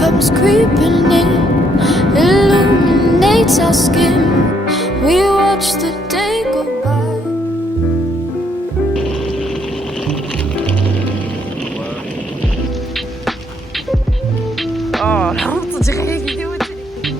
comes creeping in, illuminates our skin. We watch the day go by. Oh, la honte, on dirait les vidéos de télé.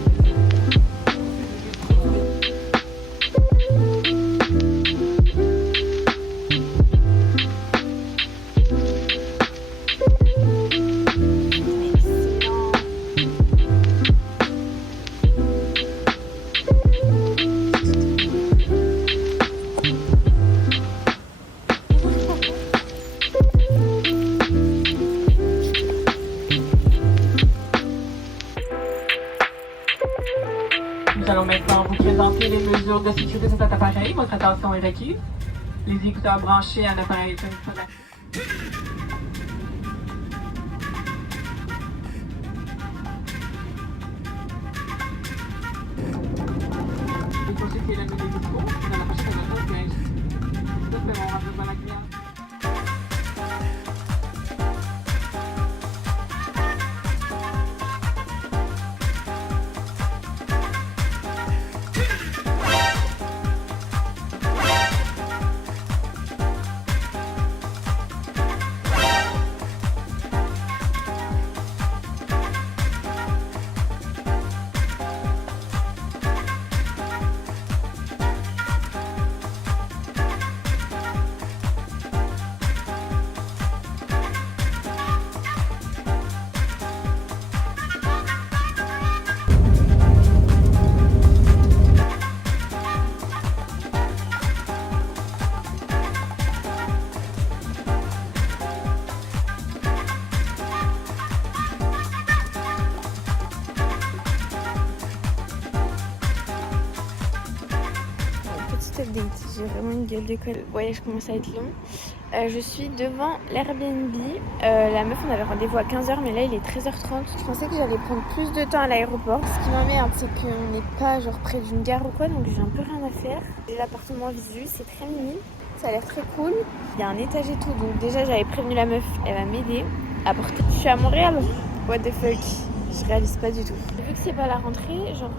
Nous allons maintenant vous présenter les mesures de sécurité de cet appareil. Votre attention est requise. Les écouteurs branchés à l'appareil phonatique. Vous consultez la musique disco dans la pochette de votre siège. Nous espérons avoir bonne accueil. Petite update, j'ai vraiment une gueule d'école. Le voyage commence à être long. Je suis devant l'Airbnb. La meuf, on avait rendez-vous à 15h, mais là il est 13h30. Je pensais que j'allais prendre plus de temps à l'aéroport. Ce qui m'emmerde, c'est qu'on n'est pas genre près d'une gare ou quoi, donc j'ai un peu rien à faire. J'ai l'appartement visu, c'est très mini. Ça a l'air très cool. Il y a un étage et tout, donc déjà j'avais prévenu la meuf, elle va m'aider à porter. Je suis à Montréal. What the fuck? Je réalise pas du tout. Vu que c'est pas la rentrée, genre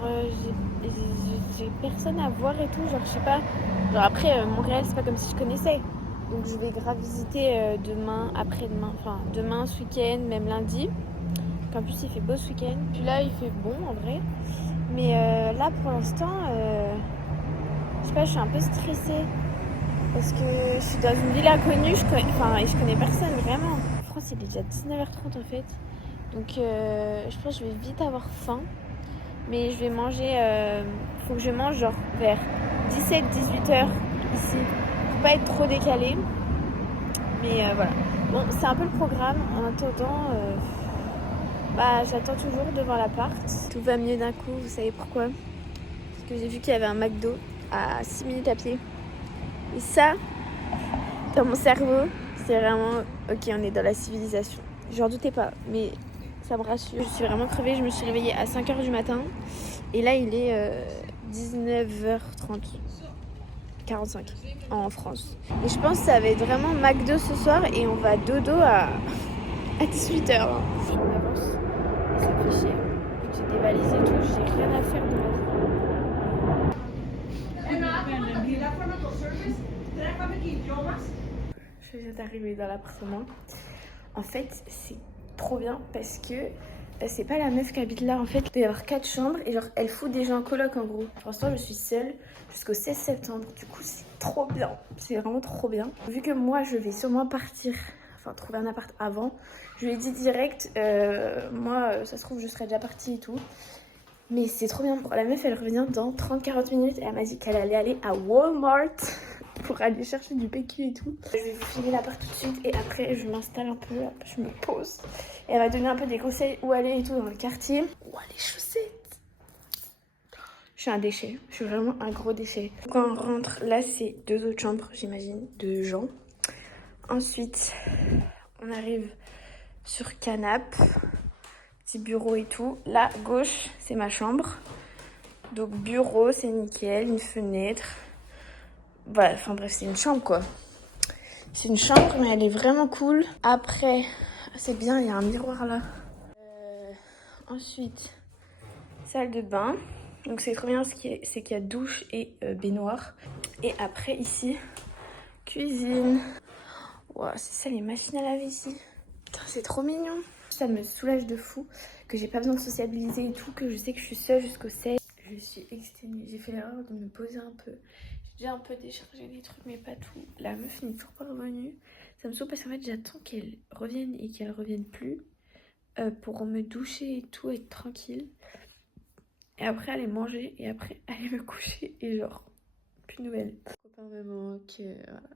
j'ai personne à voir et tout, genre je sais pas. Genre après Montréal c'est pas comme si je connaissais. Donc je vais grave visiter demain, après-demain, enfin demain, ce week-end, même lundi. En plus il fait beau ce week-end. Puis là il fait bon en vrai. Mais là pour l'instant, je sais pas, je suis un peu stressée. Parce que je suis dans une ville inconnue, je connais personne vraiment. En France il est déjà 19h30 en fait. Donc je pense que je vais vite avoir faim. Mais je vais manger, faut que je mange genre vers 17-18h ici. Faut pas être trop décalé. Mais voilà. Bon, c'est un peu le programme. En attendant, j'attends toujours devant l'appart. Tout va mieux d'un coup, vous savez pourquoi? Parce que j'ai vu qu'il y avait un McDo à 6 minutes à pied. Et ça, dans mon cerveau, c'est vraiment ok, on est dans la civilisation. J'en doutais pas, mais ça me rassure. Je suis vraiment crevée, je me suis réveillée à 5h du matin. Et là, il est 19h30. 45 en France. Et je pense que ça va être vraiment McDo ce soir et on va dodo à 18h. Je suis en avance et ça me fait chier. Vu que j'ai des valises et tout, j'ai rien à faire de ma vie. Je viens d'arriver dans l'appartement. En fait, c'est trop bien parce que c'est pas la meuf qui habite là. En fait, il doit y avoir 4 chambres et genre elle fout des gens en coloc en gros. Pour l'instant, je suis seule jusqu'au 16 septembre. Du coup, c'est trop bien. C'est vraiment trop bien. Vu que moi, je vais sûrement partir, enfin trouver un appart avant, je lui ai dit direct, moi, ça se trouve, je serais déjà partie et tout. Mais c'est trop bien. La meuf, elle revient dans 30-40 minutes et elle m'a dit qu'elle allait aller à Walmart pour aller chercher du PQ et tout. Je vais vous filer l'appart tout de suite et après je m'installe un peu, je me pose. Et elle va donner un peu des conseils où aller et tout dans le quartier. Ouah, les chaussettes. Je suis un déchet, je suis vraiment un gros déchet. Quand on rentre, là c'est 2 autres chambres, j'imagine, de gens. Ensuite, on arrive sur canapé, petit bureau et tout. Là, gauche, c'est ma chambre. Donc bureau, c'est nickel, une fenêtre. Voilà, enfin bref, c'est une chambre quoi. C'est une chambre, mais elle est vraiment cool. Après, c'est bien, il y a un miroir là. Ensuite, salle de bain. Donc c'est trop bien, c'est qu'il y a douche et baignoire. Et après ici, cuisine. Wow, c'est ça les machines à laver ici. Putain, c'est trop mignon. Ça me soulage de fou, que j'ai pas besoin de sociabiliser et tout, que je sais que je suis seule jusqu'au 16. Je suis exténuée. J'ai fait l'erreur de me poser un peu. J'ai déjà un peu déchargé des trucs, mais pas tout. La meuf n'est toujours pas revenue. Ça me saoule parce qu'en fait, j'attends qu'elle revienne et qu'elle revienne plus pour me doucher et tout, être tranquille. Et après, aller manger et après, aller me coucher et genre, plus de nouvelles. Copain me manque. Voilà.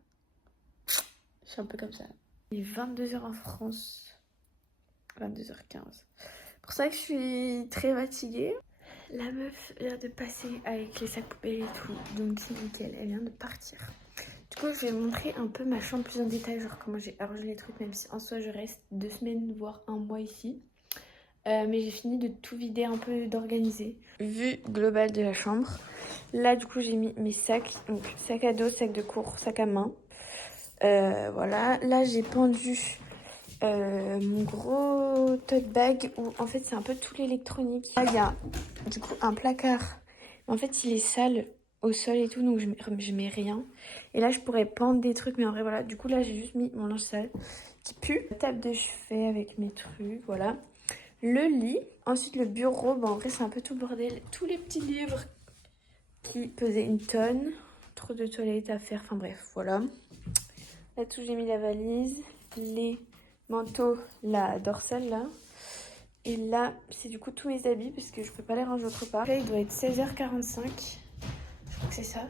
Je suis un peu comme ça. Il est 22h en France. 22h15. C'est pour ça que je suis très fatiguée. La meuf vient de passer avec les sacs poubelles et tout, donc c'est nickel, elle vient de partir. Du coup, je vais montrer un peu ma chambre plus en détail, genre comment j'ai arrangé les trucs, même si en soi je reste 2 semaines, voire 1 mois ici. Mais j'ai fini de tout vider un peu, d'organiser. Vue globale de la chambre. Là, du coup, j'ai mis mes sacs, donc sac à dos, sac de cours, sac à main. Voilà, là j'ai pendu mon gros tote bag où en fait c'est un peu tout l'électronique. Là il y a du coup un placard, en fait il est sale au sol et tout, donc je mets rien. Et là je pourrais pendre des trucs, mais en vrai voilà, du coup là j'ai juste mis mon linge sale qui pue. La table de chevet avec mes trucs, voilà. Le lit, ensuite le bureau, bon en vrai c'est un peu tout le bordel. Tous les petits livres qui pesaient une tonne, trop de toilettes à faire, enfin bref voilà. Là-dessous j'ai mis la valise, les manteaux, la dorsale là. Et là, c'est du coup tous mes habits parce que je peux pas les ranger autre part. Là, il doit être 16h45. Je crois que c'est ça.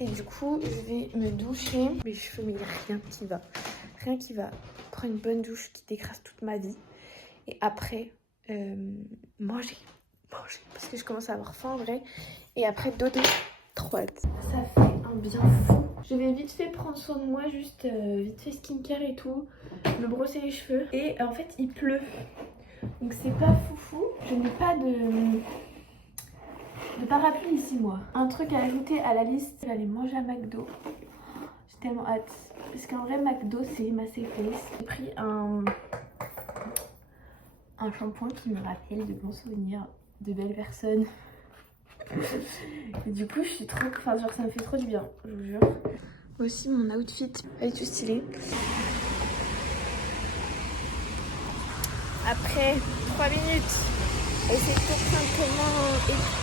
Et du coup, je vais me doucher. Mes cheveux, mais il n'y a rien qui va. Rien qui va. Prendre une bonne douche qui décrase toute ma vie. Et après, manger. Manger. Parce que je commence à avoir faim en vrai. Et après, dodo. Trop hâte. Ça fait un bien fou. Je vais vite fait prendre soin de moi, juste vite fait skincare et tout. Me brosser les cheveux. Et en fait, il pleut. Donc c'est pas foufou. Je n'ai pas de parapluie ici moi. Un truc à ajouter à la liste, c'est aller manger à McDo. J'ai tellement hâte. Parce qu'en vrai McDo c'est ma safe place. J'ai pris un shampoing qui me rappelle de bons souvenirs, de belles personnes. Et du coup je suis trop... Enfin genre ça me fait trop du bien, je vous jure. Aussi mon outfit est tout stylé. Après 3 minutes, essayer de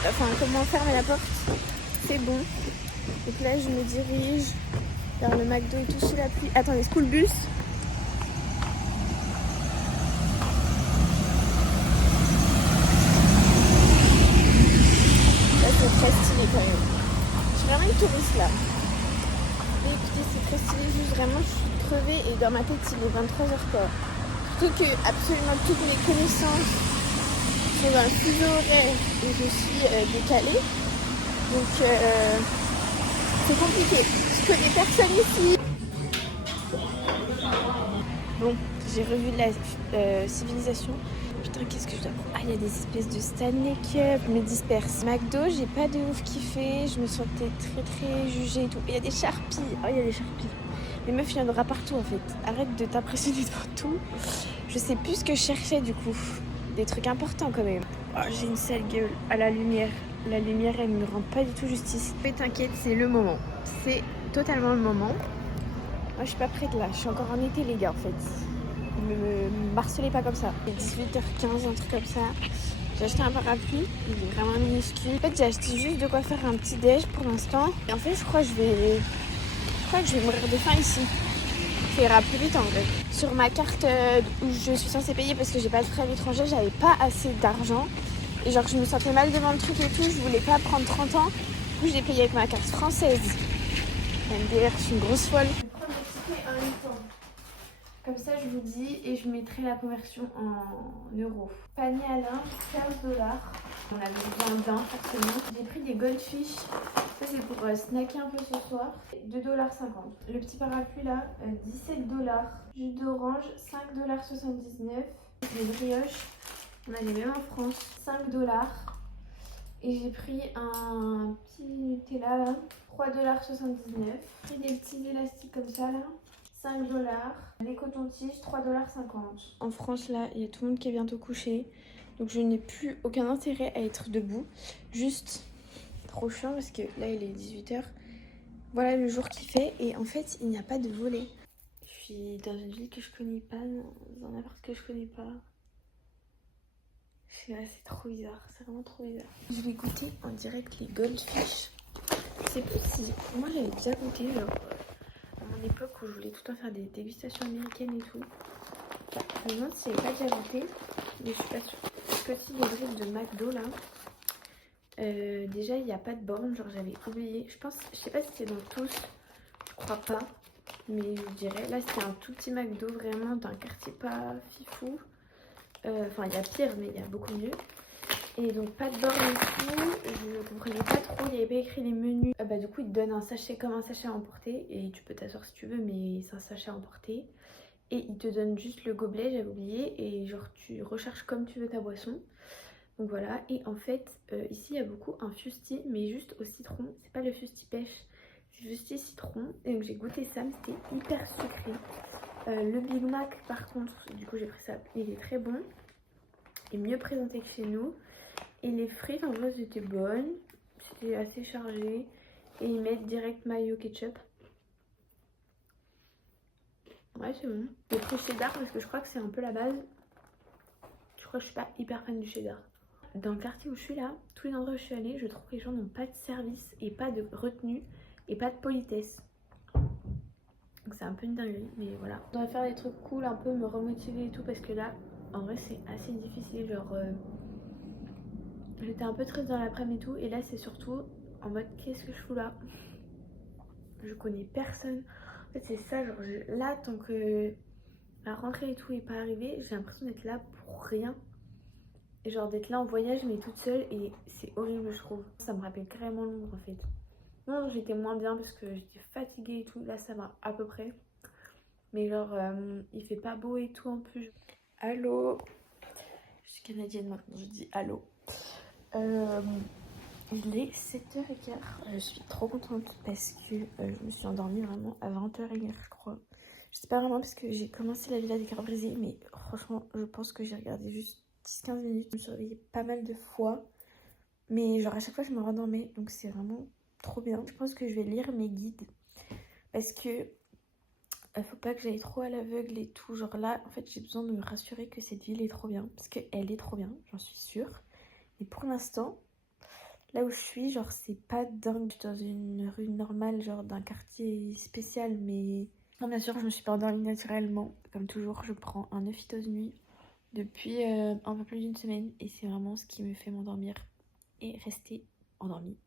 comprendre comment fermer la porte. C'est bon. Donc là, je me dirige vers le McDo et tout sous la pluie. Attendez, school bus. Là, c'est très stylé quand même. Je suis vraiment une touriste là. Mais écoutez, c'est très stylé. Juste vraiment, je suis crevée et dans ma tête, il est 23h quoi. Surtout que absolument toutes mes connaissances sont dans le fuseau horaire et je suis décalée. Donc c'est compliqué. Je connais personne ici. Bon, j'ai revu la civilisation. Putain, qu'est-ce que je dois prendre? Ah, il y a des espèces de Stanley Cup. Je me disperse. McDo, j'ai pas de ouf kiffé. Je me sentais très jugée et tout. Il y a des Sharpies. Oh, il y a des Sharpies. Les meufs, il y en aura partout en fait. Arrête de t'impressionner devant tout. Je sais plus ce que je cherchais du coup. Des trucs importants quand même. Oh, j'ai une sale gueule à la lumière. La lumière, elle ne rend pas du tout justice. Mais t'inquiète, c'est le moment. C'est totalement le moment. Moi, je suis pas prête là. Je suis encore en été, les gars, en fait. Ne me harcelez pas comme ça. Il est 18h15, un truc comme ça. J'ai acheté un parapluie. Il est vraiment minuscule. En fait, j'ai acheté juste de quoi faire un petit déj pour l'instant. Et en fait, je crois que je vais mourir de faim ici. Ça ira plus vite en vrai. Sur ma carte où je suis censée payer parce que j'ai pas de frais à l'étranger, j'avais pas assez d'argent. Et genre je me sentais mal devant le truc et tout, je voulais pas prendre 30 ans. Du coup je l'ai payé avec ma carte française. MDR, je suis une grosse folle. Je vais prendre le ticket en même temps. Comme ça je vous dis et je mettrai la conversion en euros. Panier à linge, 15$. On avait besoin d'un forcément. J'ai pris des goldfish. Ça c'est pour snacker un peu ce soir. 2,50$. Le petit parapluie là, 17$. Jus d'orange, 5,79$. Des brioches, on a les mêmes en France, 5$. Et j'ai pris un petit Nutella là, 3,79$. J'ai pris des petits élastiques comme ça là, 5$. Les cotons-tiges, 3,50$. En France là, il y a tout le monde qui est bientôt couché. Donc je n'ai plus aucun intérêt à être debout. Juste trop chiant parce que là il est 18h. Voilà le jour qu'il fait et en fait il n'y a pas de volet. Je suis dans une ville que je connais pas, dans un appart que je connais pas. Je sais pas, c'est trop bizarre, c'est vraiment trop bizarre. Je vais goûter en direct les Goldfish. Je sais plus si... Moi j'avais déjà goûté genre à mon époque où je voulais tout le temps faire des dégustations américaines et tout. Je me demande si j'avais pas déjà goûté, mais je suis pas sûre. Parce que aussi les briques de McDo là. Déjà il n'y a pas de borne, genre j'avais oublié. Je pense, je sais pas si c'est dans tous, je crois pas. Mais je dirais, là c'est un tout petit McDo vraiment d'un quartier pas fifou. Enfin il y a pire mais il y a beaucoup mieux. Et donc pas de borne et tout, je ne comprenais pas trop, il n'y avait pas écrit les menus. Bah du coup ils te donnent un sachet comme un sachet à emporter et tu peux t'asseoir si tu veux mais c'est un sachet à emporter. Et ils te donnent juste le gobelet, j'avais oublié, et genre tu recharges comme tu veux ta boisson. Donc voilà, et en fait ici il y a beaucoup un fusti mais juste au citron, c'est pas le fusti pêche, c'est fusti citron. Et donc j'ai goûté ça, mais c'était hyper sucré. Le Big Mac par contre, du coup j'ai pris ça, il est très bon et mieux présenté que chez nous. Et les frites en vrai c'était bonnes, c'était assez chargé et ils mettent direct mayo ketchup. Ouais c'est bon. J'ai pris cheddar parce que je crois que c'est un peu la base. Je crois que je suis pas hyper fan du cheddar. Dans le quartier où je suis là, tous les endroits où je suis allée, je trouve que les gens n'ont pas de service et pas de retenue et pas de politesse. Donc c'est un peu une dinguerie, mais voilà. Je devrais faire des trucs cool, un peu me remotiver et tout parce que là, en vrai c'est assez difficile. Genre j'étais un peu triste dans l'après-midi et tout, et là c'est surtout en mode qu'est-ce que je fous là? Je connais personne. En fait c'est ça, genre là tant que la rentrée et tout est pas arrivée, j'ai l'impression d'être là pour rien. Et genre d'être là en voyage mais toute seule et c'est horrible je trouve. Ça me rappelle carrément Londres en fait. Non j'étais moins bien parce que j'étais fatiguée et tout, là ça va à peu près. Mais genre il fait pas beau et tout en plus. Allô. Je suis canadienne maintenant, je dis allô. Il est 7h15. Je suis trop contente parce que je me suis endormie vraiment à 20h hier je crois. Je sais pas vraiment parce que j'ai commencé la Villa des Cœurs Brisés mais franchement je pense que j'ai regardé juste 10-15 minutes. Je me suis réveillée pas mal de fois mais genre à chaque fois je me rendormais donc c'est vraiment trop bien. Je pense que je vais lire mes guides parce que faut pas que j'aille trop à l'aveugle et tout. Genre là en fait j'ai besoin de me rassurer que cette ville est trop bien parce qu'elle est trop bien, j'en suis sûre. Et pour l'instant là où je suis genre c'est pas dingue. Je suis dans une rue normale genre d'un quartier spécial mais non bien sûr je me suis pas endormie naturellement. Comme toujours je prends un œufitose nuit depuis un peu plus d'une semaine et c'est vraiment ce qui me fait m'endormir et rester endormie.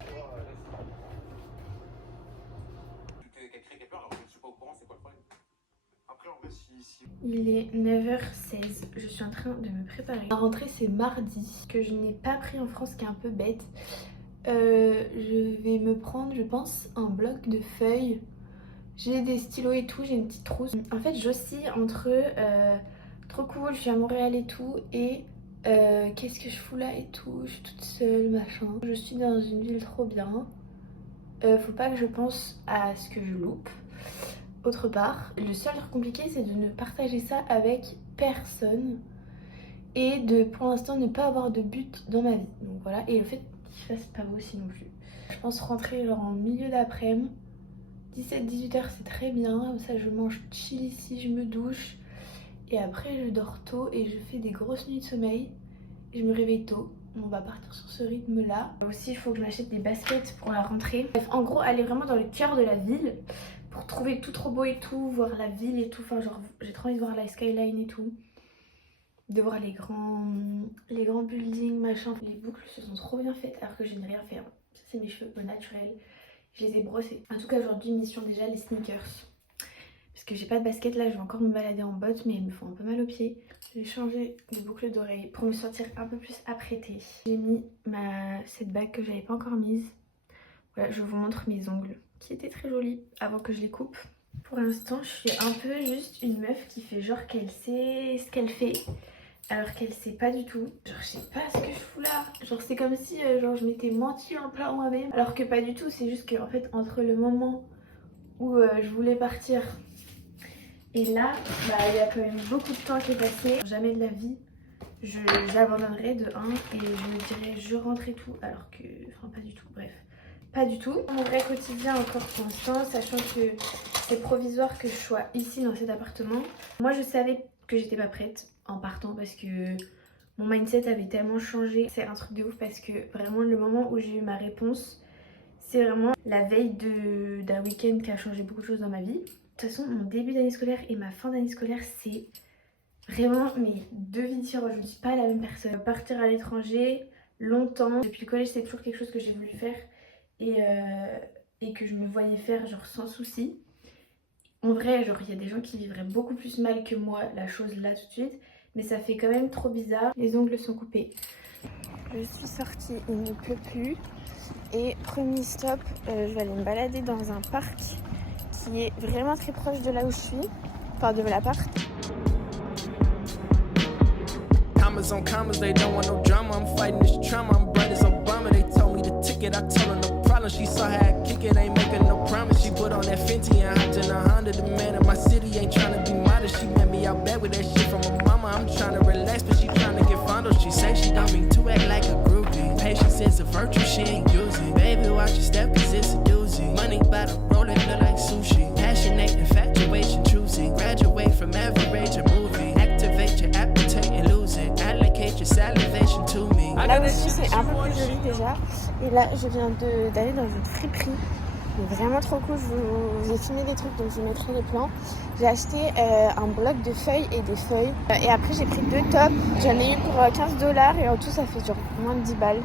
Il est 9h16, je suis en train de me préparer. La rentrée c'est mardi, que je n'ai pas pris en France, qui est un peu bête. Je vais me prendre je pense un bloc de feuilles. J'ai des stylos et tout, j'ai une petite trousse. En fait j'oscille entre trop cool, je suis à Montréal et tout, et qu'est-ce que je fous là et tout, je suis toute seule, machin. Je suis dans une ville trop bien. Faut pas que je pense à ce que je loupe. Autre part, le seul truc compliqué c'est de ne partager ça avec personne et de pour l'instant ne pas avoir de but dans ma vie. Donc voilà, et le fait qu'il fasse pas beau aussi non plus. Je pense rentrer genre en milieu d'après-midi, 17-18h c'est très bien, comme ça je mange chill ici, je me douche. Et après je dors tôt et je fais des grosses nuits de sommeil et je me réveille tôt. On va partir sur ce rythme là. Aussi il faut que je m'achète des baskets pour la rentrée. Bref, en gros aller vraiment dans le cœur de la ville pour trouver tout trop beau et tout, voir la ville et tout. Enfin genre j'ai trop envie de voir la skyline et tout. De voir les grands buildings machin. Les boucles se sont trop bien faites alors que je n'ai rien fait. Ça c'est mes cheveux au naturel. Je les ai brossés. En tout cas aujourd'hui mission déjà les sneakers. Parce que j'ai pas de basket là, je vais encore me balader en bottes mais elles me font un peu mal aux pieds. J'ai changé de boucle d'oreille pour me sentir un peu plus apprêtée. J'ai mis cette bague que j'avais pas encore mise. Voilà, je vous montre mes ongles qui étaient très jolis avant que je les coupe. Pour l'instant je suis un peu juste une meuf qui fait genre qu'elle sait ce qu'elle fait alors qu'elle sait pas du tout. Genre je sais pas ce que je fous là. Genre c'est comme si genre je m'étais menti en plein moi-même alors que pas du tout. C'est juste que en fait entre le moment où je voulais partir et là, bah, il y a quand même beaucoup de temps qui est passé. Jamais de la vie, j'abandonnerais de 1 et je me dirais je rentre et tout, alors que, enfin pas du tout, bref, pas du tout. Mon vrai quotidien encore pour l'instant, sachant que c'est provisoire que je sois ici dans cet appartement. Moi je savais que j'étais pas prête en partant parce que mon mindset avait tellement changé. C'est un truc de ouf parce que vraiment le moment où j'ai eu ma réponse, c'est vraiment la veille d'un week-end qui a changé beaucoup de choses dans ma vie. De toute façon, mon début d'année scolaire et ma fin d'année scolaire, c'est vraiment mes deux vies différentes. Je ne suis pas la même personne. Partir à l'étranger longtemps, depuis le collège, c'est toujours quelque chose que j'ai voulu faire et que je me voyais faire genre sans souci. En vrai, genre il y a des gens qui vivraient beaucoup plus mal que moi la chose là tout de suite, mais ça fait quand même trop bizarre. Les ongles sont coupés. Je suis sortie, il ne pleut plus. Et premier stop, je vais aller me balader dans un parc qui est vraiment très proche de là où je suis, enfin de l'appart. Commas on commas, they don't want no drama. I'm fighting this trauma. I'm bright as Obama. They told me the ticket. I told her no problem. She saw how I kick it. Ain't making no promise. She put on that Fenty and hopped in a Honda. The man in my city ain't trying to be modest. She met me out back with that shit from her mama. I'm trying to relax, but she trying to get fondled. She say she don't mean to act like a groupie. Patience is a virtue she ain't using. Baby, watch your step, cause it's a doozy. Money by the roll, it look like sushi. Passionate infatuation, choosy. Graduate from average, a movie. Activate your appetite and lose it. Allocate your salivation to me. Là où je suis, c'est un peu plus joli déjà. Et là, je viens d'aller dans une friperie. C'est vraiment trop cool. Je vous ai filmé des trucs, donc je vous mettrai les plans. J'ai acheté un bloc de feuilles et des feuilles. Et après, j'ai pris 2 tops. J'en ai eu pour 15$ et en tout, ça fait genre moins de 10 balles.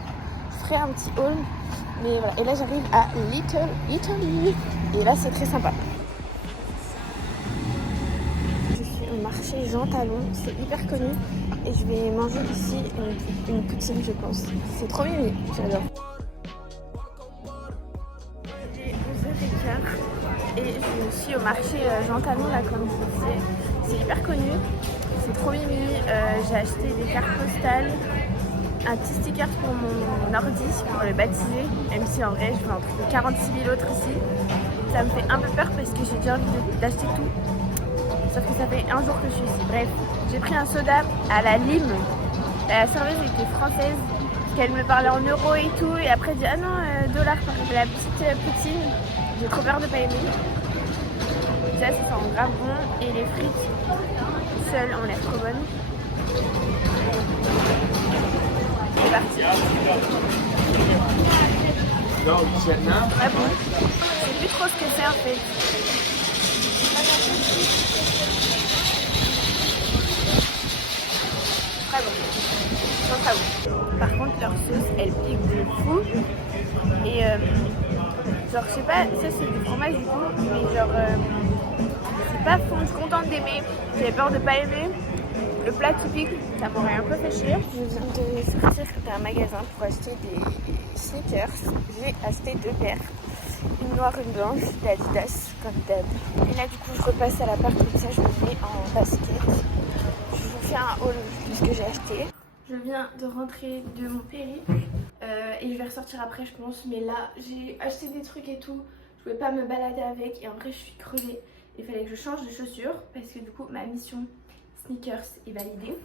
Je ferai un petit haul. Mais voilà. Et là, j'arrive à Little Italy. Et là, c'est très sympa. Je suis au marché Jean Talon. C'est hyper connu. Et je vais manger ici une poutine, je pense. C'est trop mignon, j'adore. J'ai 11h15 et je suis au marché Jean Talon, là, comme je vous disais. C'est hyper connu, c'est trop mimi. J'ai acheté des cartes postales, un petit sticker pour mon ordi, pour le baptiser. Même si en vrai, je vais en trouver 46 000 autres ici. Ça me fait un peu peur parce que j'ai déjà envie d'acheter tout. Sauf que ça fait un jour que je suis ici. Bref, j'ai pris un soda à la lime. La serveuse était française, qu'elle me parlait en euros et tout. Et après, elle dit ah non, dollars par la petite poutine. J'ai trop peur de pas aimer. Ça, ça sent grave bon. Et les frites seules ont l'air trop bonnes. C'est parti. Ah bon, je sais plus trop ce que c'est en fait. Très bon. Très bon. Par contre, leur sauce, elle pique de fou. Et genre, je sais pas, ça c'est du fromage du coup, mais genre, c'est pas fond. Je suis contente d'aimer. J'avais peur de pas aimer. Le plat typique, ça m'aurait un peu fait chier. Je viens de sortir d'un magasin pour acheter des sneakers. J'ai acheté 2 paires. Une noire, une blanche, d'Adidas, comme d'hab. Et là, du coup, je repasse à l'appart comme ça, je me mets en basket. Je vous fais un haul de ce que j'ai acheté. Je viens de rentrer de mon périple et je vais ressortir après, je pense. Mais là, j'ai acheté des trucs et tout. Je pouvais pas me balader avec et en vrai, je suis crevée. Il fallait que je change de chaussures parce que du coup, ma mission sneakers est validée.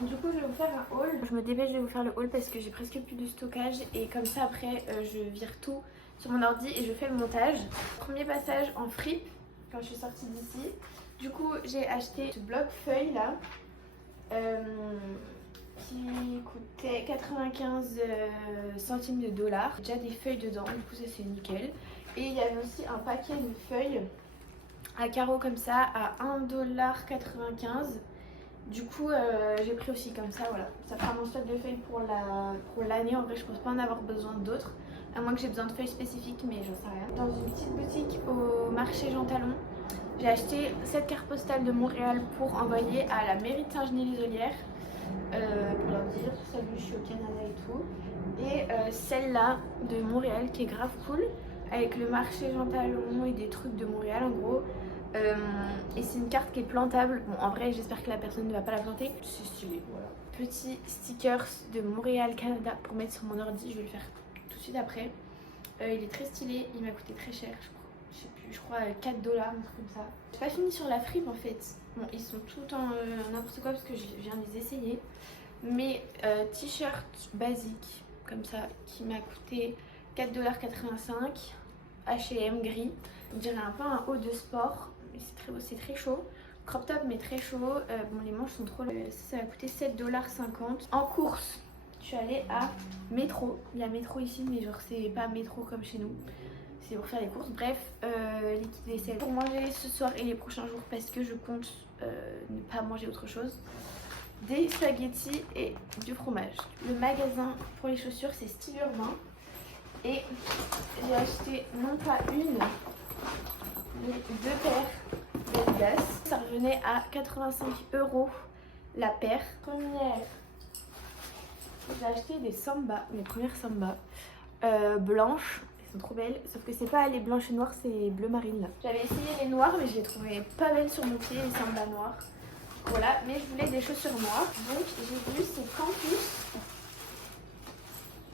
Du coup, je vais vous faire un haul. Je me dépêche de vous faire le haul parce que j'ai presque plus de stockage et comme ça, après, je vire tout sur mon ordi et je fais le montage. Premier passage en fripe quand je suis sortie d'ici. Du coup, j'ai acheté ce bloc feuille là qui coûtait 95 centimes de dollars. Il y a déjà des feuilles dedans, du coup ça c'est nickel. Et il y avait aussi un paquet de feuilles à carreaux comme ça à 1,95 $. Du coup j'ai pris aussi comme ça, voilà. Ça fera mon stock de feuilles pour l'année. En vrai je pense pas en avoir besoin d'autres. À moins que j'ai besoin de feuilles spécifiques, mais j'en sais rien. Dans une petite boutique au marché Jean Talon, j'ai acheté cette carte postale de Montréal pour envoyer à la mairie de Saint-Genis-les-Olières. Pour leur dire salut, je suis au Canada et tout. Et celle-là de Montréal qui est grave cool, avec le marché Jean Talon et des trucs de Montréal en gros. Et c'est une carte qui est plantable. Bon, en vrai, j'espère que la personne ne va pas la planter. C'est stylé, voilà. Petit stickers de Montréal, Canada pour mettre sur mon ordi. Je vais le faire tout de suite après. Il est très stylé, il m'a coûté très cher, je crois. Je sais plus, je crois 4$, un truc comme ça. J'ai pas fini sur la fripe en fait. Bon, ils sont tout en n'importe quoi parce que je viens de les essayer. mes t-shirts basiques comme ça qui m'a coûté 4,85 $, H&M gris. On dirait un peu un haut de sport, mais c'est très chaud. Crop top mais très chaud. Bon, les manches sont trop longues. Ça m'a coûté 7,50 $. En course, je suis allée à Métro. Il y a Métro ici, mais genre c'est pas Métro comme chez nous. C'est pour faire les courses. Bref, liquide vaisselle pour manger ce soir et les prochains jours parce que je compte ne pas manger autre chose. Des spaghettis et du fromage. Le magasin pour les chaussures c'est Style Urbain. Et j'ai acheté non pas une, mais 2 paires d'Adidas. Ça revenait à 85 € la paire. Première, j'ai acheté des Samba, mes premières Samba blanches. Elles sont trop belles, sauf que c'est pas les blanches et noires, c'est bleu marine là. J'avais essayé les noires, mais je les trouvais pas belles sur mon pied, les Samba noirs. Voilà, mais je voulais des chaussures noires. Donc j'ai vu ces Campus.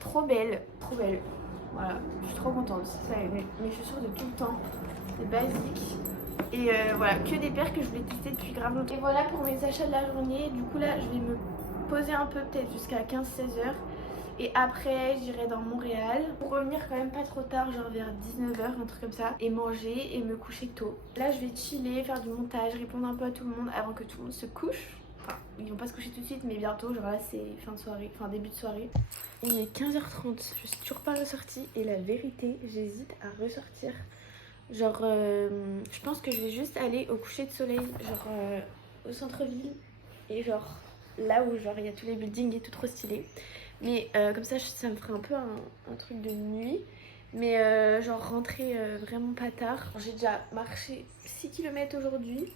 Trop belles, trop belles. Voilà, je suis trop contente. Ça, mes chaussures de tout le temps. C'est basique. Et voilà, que des paires que je voulais tester depuis grave longtemps. Et voilà pour mes achats de la journée. Du coup là, je vais me poser un peu, peut-être jusqu'à 15-16 heures. Et après, j'irai dans Montréal pour revenir quand même pas trop tard, genre vers 19 h, un truc comme ça. Et manger et me coucher tôt. Là, je vais chiller, faire du montage, répondre un peu à tout le monde avant que tout le monde se couche. Enfin, ils vont pas se coucher tout de suite, mais bientôt, genre là, c'est fin de soirée, enfin début de soirée. Il est 15h30, je suis toujours pas ressortie. Et la vérité, j'hésite à ressortir. Genre, je pense que je vais juste aller au coucher de soleil, genre au centre-ville. Et genre, là où genre il y a tous les buildings et tout trop stylé. Mais comme ça me ferait un peu un truc de nuit. Mais genre rentrer vraiment pas tard. J'ai déjà marché 6 km aujourd'hui.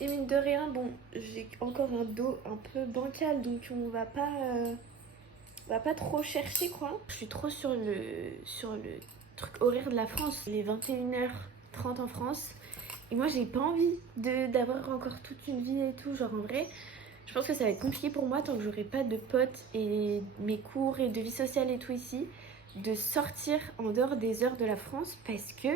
Et mine de rien, bon, j'ai encore un dos un peu bancal. Donc on va pas trop chercher quoi. Je suis trop sur le truc horaire de la France. Il est 21h30 en France. Et moi j'ai pas envie d'avoir encore toute une vie et tout. Genre en vrai, je pense que ça va être compliqué pour moi tant que j'aurai pas de potes et mes cours et de vie sociale et tout ici, de sortir en dehors des heures de la France parce que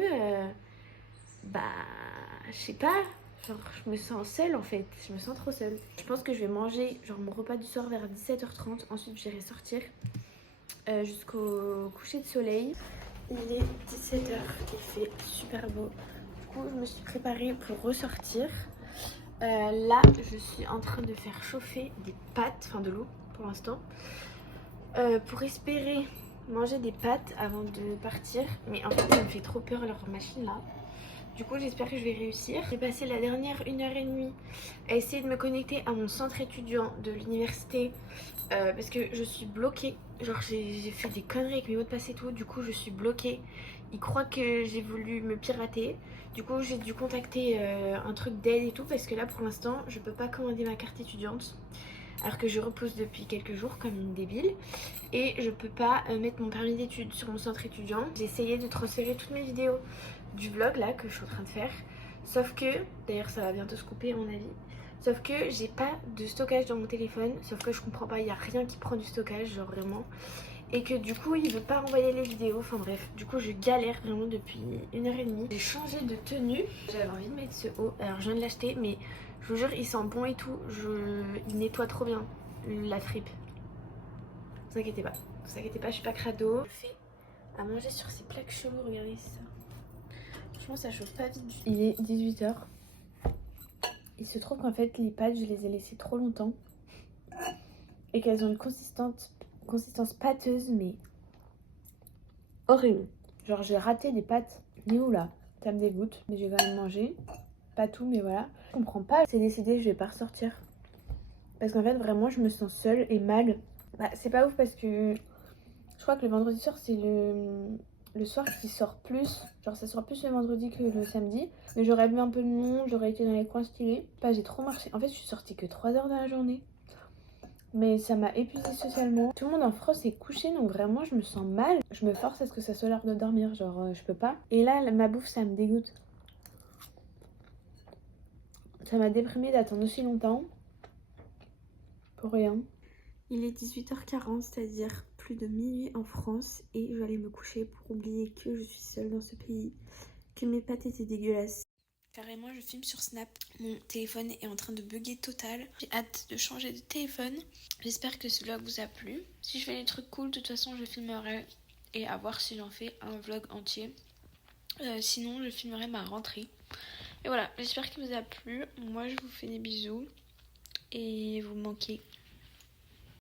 je sais pas, genre je me sens seule en fait, je me sens trop seule. Je pense que je vais manger genre mon repas du soir vers 17h30, ensuite j'irai sortir jusqu'au coucher de soleil. Il est 17h, il fait super beau. Du coup je me suis préparée pour ressortir. Là, je suis en train de faire chauffer des pâtes, enfin de l'eau pour l'instant, pour espérer manger des pâtes avant de partir. Mais en fait, ça me fait trop peur leur machine là. Du coup, j'espère que je vais réussir. J'ai passé la dernière 1h30 à essayer de me connecter à mon centre étudiant de l'université parce que je suis bloquée. Genre, j'ai fait des conneries avec mes mots de passe et tout. Du coup, je suis bloquée. Ils croient que j'ai voulu me pirater. Du coup, j'ai dû contacter un truc d'aide et tout parce que là, pour l'instant, je peux pas commander ma carte étudiante. Alors que je repose depuis quelques jours comme une débile. Et je peux pas mettre mon permis d'études sur mon centre étudiant. J'ai essayé de transférer toutes mes vidéos du vlog là que je suis en train de faire. Sauf que, d'ailleurs ça va bientôt se couper à mon avis. Sauf que j'ai pas de stockage dans mon téléphone. Sauf que je comprends pas, il y a rien qui prend du stockage, genre vraiment. Et que du coup il veut pas renvoyer les vidéos, enfin bref. Du coup je galère vraiment depuis 1h30. J'ai changé de tenue. J'avais envie de mettre ce haut, alors je viens de l'acheter mais je vous jure il sent bon et tout. Il nettoie trop bien la fripe. Ne vous inquiétez pas, je suis pas crado. Je fais à manger sur ces plaques cheloues, regardez ça. Franchement ça chauffe pas vite. Il est 18h. Il se trouve qu'en fait les pâtes je les ai laissées trop longtemps. Et qu'elles ont une consistance pâteuse mais horrible. Genre j'ai raté des pâtes. Mais oula, ça me dégoûte. Mais j'ai quand même mangé. Pas tout mais voilà. Je comprends pas. C'est décidé, je vais pas ressortir. Parce qu'en fait vraiment je me sens seule et mal. C'est pas ouf parce que je crois que le vendredi soir c'est le soir qui sort plus. Genre ça sort plus le vendredi que le samedi. Mais j'aurais bu un peu de monde, j'aurais été dans les coins stylés. J'ai trop marché. En fait je suis sortie que 3 heures dans la journée. Mais ça m'a épuisée socialement. Tout le monde en France est couché donc vraiment je me sens mal. Je me force à ce que ça soit l'heure de dormir, genre je peux pas. Et là ma bouffe ça me dégoûte. Ça m'a déprimée d'attendre aussi longtemps. Pour rien. Il est 18h40, c'est-à-dire plus de minuit en France. Et je vais aller me coucher pour oublier que je suis seule dans ce pays. Que mes pâtes étaient dégueulasses. Carrément, je filme sur Snap. Mon téléphone est en train de bugger total. J'ai hâte de changer de téléphone. J'espère que ce vlog vous a plu. Si je fais des trucs cool, de toute façon, je filmerai. Et à voir si j'en fais un vlog entier. Sinon, je filmerai ma rentrée. Et voilà, j'espère qu'il vous a plu. Moi, je vous fais des bisous. Et vous me manquez.